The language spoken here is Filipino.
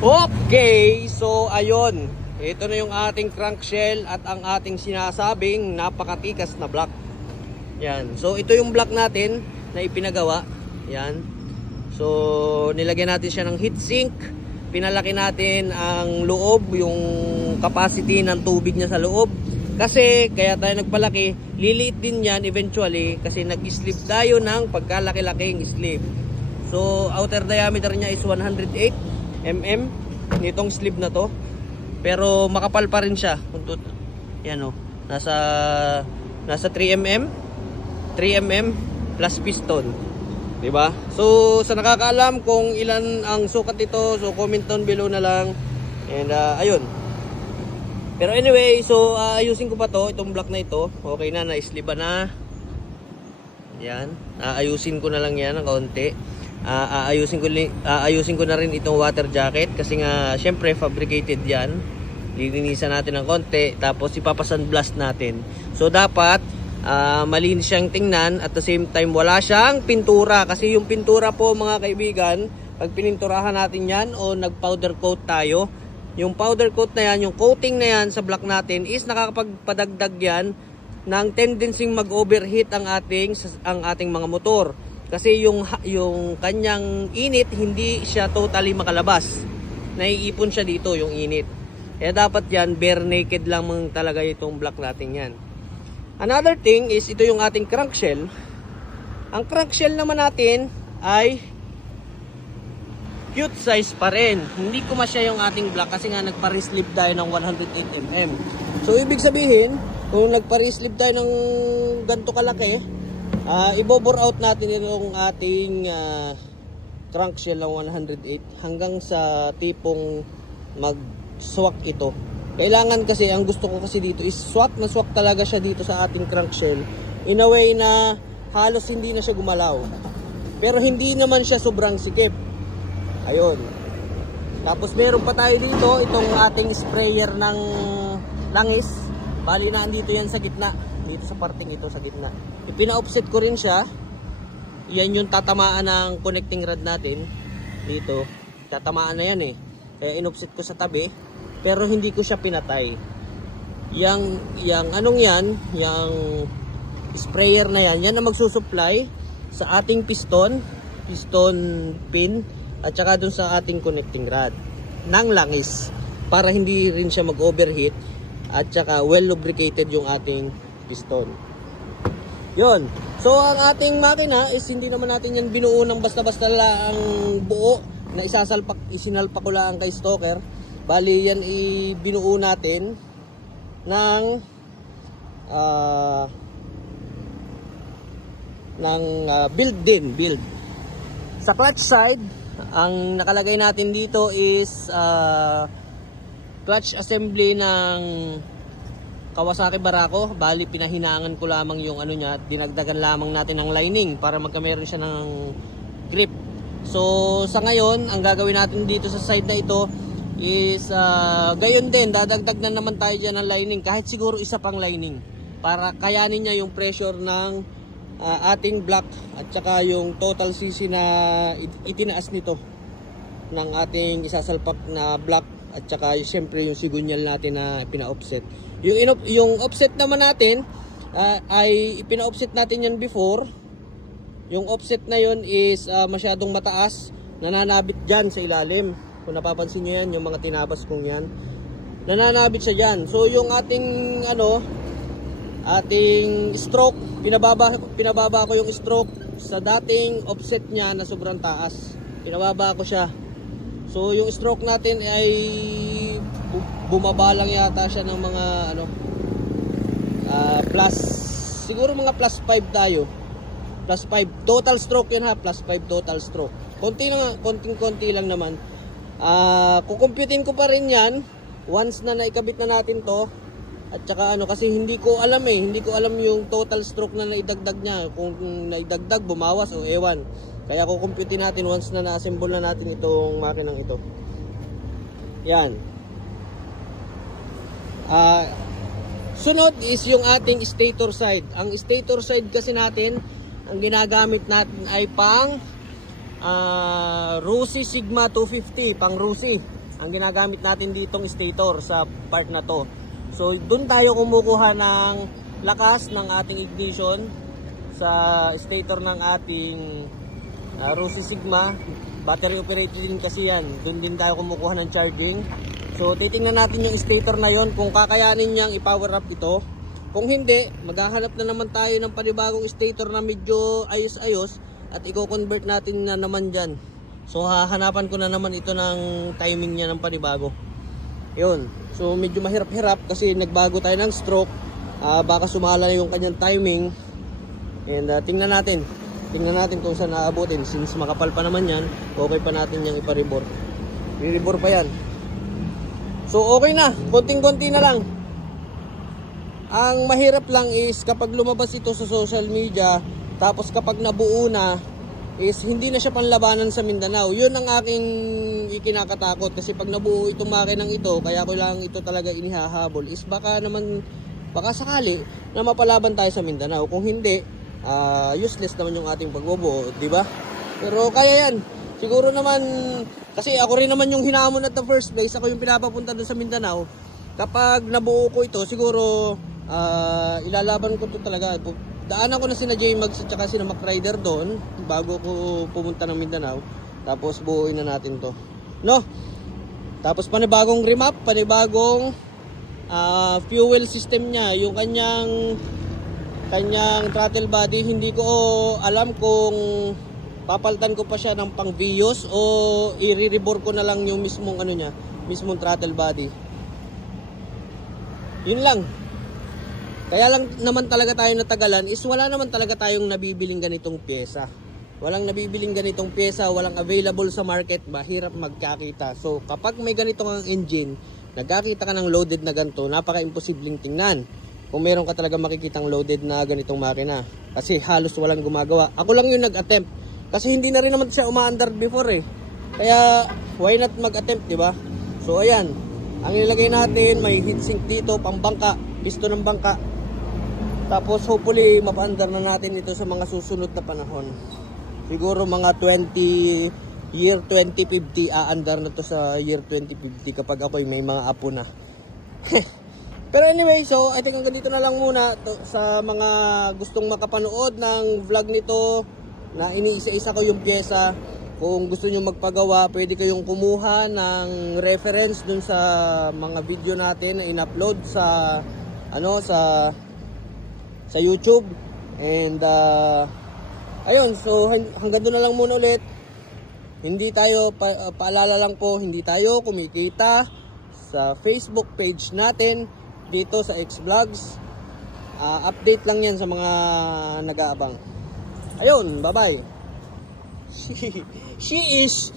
Okay, so ayun. Ito na yung ating crankshell at ang ating sinasabing napakatikas na block. Yan. So ito yung block natin na ipinagawa. Yan. So nilagyan natin siya ng heatsink. Pinalaki natin ang loob, yung capacity ng tubig niya sa loob. Kasi kaya tayo nagpalaki, liliit din yan eventually kasi nag-sleeve tayo ng pagkalaki-laking sleeve. So outer diameter niya is 108 mm nitong sleeve na to, pero makapal pa rin siya. Yan o, nasa 3 mm plus piston, diba? So sa nakakaalam kung ilan ang sukat nito, so comment down below na lang. And ayun, pero anyway, so ayusin ko pa to, itong block na ito. Okay na, na-sleeve na yan. Ayusin ko na lang yan ng kaunti. Ayusin ko na rin itong water jacket kasi nga syempre fabricated yan. Lilinisan natin ng konti, tapos ipapasandblast natin. So dapat malinis siyang tingnan, at the same time wala siyang pintura, kasi yung pintura po mga kaibigan, pag pininturahan natin yan o nag powder coat tayo, yung powder coat na yan, yung coating na yan sa block natin is nakakapagpadagdag yan ng tendency mag overheat ang ating mga motor. Kasi yung kanyang init, hindi siya totally makalabas. Naiipon siya dito, yung init. Kaya dapat yan, bare naked lang talaga itong block natin yan. Another thing is, ito yung ating crankshell. Ang crankshell naman natin ay cute size pa rin. Hindi kumasya yung ating block kasi nga nagpa-resleeve tayo ng 108 mm. So ibig sabihin, kung nagpa-resleeve tayo ng ganito kalaki, ibobore out natin yung ating crankshell ng 108 hanggang sa tipong mag-swak ito. Kailangan kasi, ang gusto ko kasi dito is swak na swak talaga siya dito sa ating crankshell in a way na halos hindi na siya gumalaw, pero hindi naman siya sobrang sikip. Ayun. Tapos meron pa tayo dito itong ating sprayer ng langis. Bali na andito yan sa gitna, dito sa parting ito sa gitna. Ipina-offset ko rin siya. Yan yung tatamaan ng connecting rod natin dito. Tatamaan na yan eh. Kaya in-offset ko sa tabi, pero hindi ko siya pinatay. Yang anong yan, yang sprayer na yan, yan ang magsusupply sa ating piston pin, at saka dun sa ating connecting rod ng langis, para hindi rin siya mag-overheat, at saka well lubricated yung ating piston. Yun. So ang ating makina is hindi naman natin yan binuo ng basta-basta lang buo na isinalpak ko lang kay stoker. Bali yan ibinuo natin ng build. Sa clutch side, ang nakalagay natin dito is clutch assembly ng Kawasaki Barako. Bali pinahinangan ko lamang yung ano niya, dinagdagan lamang natin ng lining para magkameron siya ng grip. So sa ngayon, ang gagawin natin dito sa side na ito is gayon din, dadagdag na naman tayo dyan ng lining, kahit siguro isa pang lining, para kayanin niya yung pressure ng ating block, at saka yung total cc na itinaas nito ng ating isasalpak na block, at saka siyempre yung sigunyal natin na pina-offset. Yung offset naman natin ay ipina-offset natin yan before. Yung offset na yun is masyadong mataas, nananabit dyan sa ilalim. Kung napapansin nyo yan, yung mga tinabas kong yan, nananabit siya dyan. So yung ating ating stroke, pinababa ko yung stroke sa dating offset niya na sobrang taas. Pinababa ko siya. So yung stroke natin ay bumaba lang yata siya ng mga plus, siguro mga plus 5 tayo. Plus 5 total stroke yan ha, plus 5 total stroke. Konting-konti lang naman. Kukumputin ko pa rin yan once na naikabit na natin to. At saka kasi hindi ko alam yung total stroke na naidagdag niya, kung naidagdag, bumawas o ewan. Kaya kukumputin natin once na na-assemble na natin itong makinang ito. Yan. Sunod is yung ating stator side. Ang stator side kasi natin, ang ginagamit natin ay pang Rusi Sigma 250, pang Rusi. ang ginagamit natin ditong stator sa part na to. So doon tayo kumukuha ng lakas ng ating ignition sa stator ng ating Rossi Sigma. Battery operated din kasi yan. Doon din tayo kumukuha ng charging. So titingnan natin yung stator na yon kung kakayanin niyang i-power up ito. Kung hindi, maghahanap na naman tayo ng panibagong stator na medyo ayos-ayos at i-convert natin na naman dyan. So hahanapan ko na naman ito ng timing niya ng panibago. Yun. So medyo mahirap-hirap kasi nagbago tayo ng stroke. Baka sumala yung kanyang timing. And tingnan natin. Tingnan natin kung saan naabutin. Since makapal pa naman yan, okay pa natin yung ipa-rebore. I-rebore pa yan. So okay na. Konting-konti na lang. Ang mahirap lang is kapag lumabas ito sa social media, tapos kapag nabuo na, is hindi na siya panlabanan sa Mindanao. Yun ang aking ikinakatakot. Kasi pag nabuo itong makinang ito, kaya ko lang ito talaga inihahabol, is baka sakali na mapalaban tayo sa Mindanao. Kung hindi, useless naman yung ating pagbobuo, di ba? Pero kaya yan. Siguro naman, kasi ako rin naman yung hinamon at the first place, ako yung pinapapunta doon sa Mindanao. Kapag nabuo ko ito, siguro ilalaban ko ito talaga. Daanan ko na sina J-Mags at saka sina Mac Rider doon bago ko pumunta ng Mindanao. Tapos buuin na natin to, no? Tapos panibagong remap, panibagong fuel system niya, yung kanyang throttle body. Hindi ko alam kung papalitan ko pa siya ng pang Vios o i-rebore ko na lang yung mismong mismong throttle body. Yun lang. Kaya lang naman talaga tayo natagalan is wala naman talaga tayong nabibiling ganitong pyesa. Walang nabibiling ganitong pyesa, walang available sa market, mahirap magkakita. So kapag may ganitong ang engine, nagkakita ka ng loaded na ganito, napaka-imposibleng tingnan. Kung meron ka talaga makikitang loaded na ganitong makina. Kasi halos walang gumagawa. Ako lang yung nag-attempt. Kasi hindi na rin naman siya umaandar before eh. Kaya why not mag-attempt, di ba? So ayan, ang nilagay natin, may heatsink dito, pambangka, piston ng bangka. Tapos hopefully mapaandar na natin ito sa mga susunod na panahon. Siguro mga year 2050, aandar na to sa year 2050 kapag ako'y may mga apo na. Pero anyway, so I think hanggang dito na lang muna sa mga gustong makapanood ng vlog nito na iniisa-isa ko yung pyesa. Kung gusto nyo magpagawa, pwede kayong kumuha ng reference dun sa mga video natin na in-upload sa sa YouTube. And ayun, so hanggang doon na lang muna ulit. Hindi tayo paalala lang po, hindi tayo kumikita sa Facebook page natin dito sa X-Vlogs. Update lang yan sa mga nag-aabang. Ayun, bye-bye. She is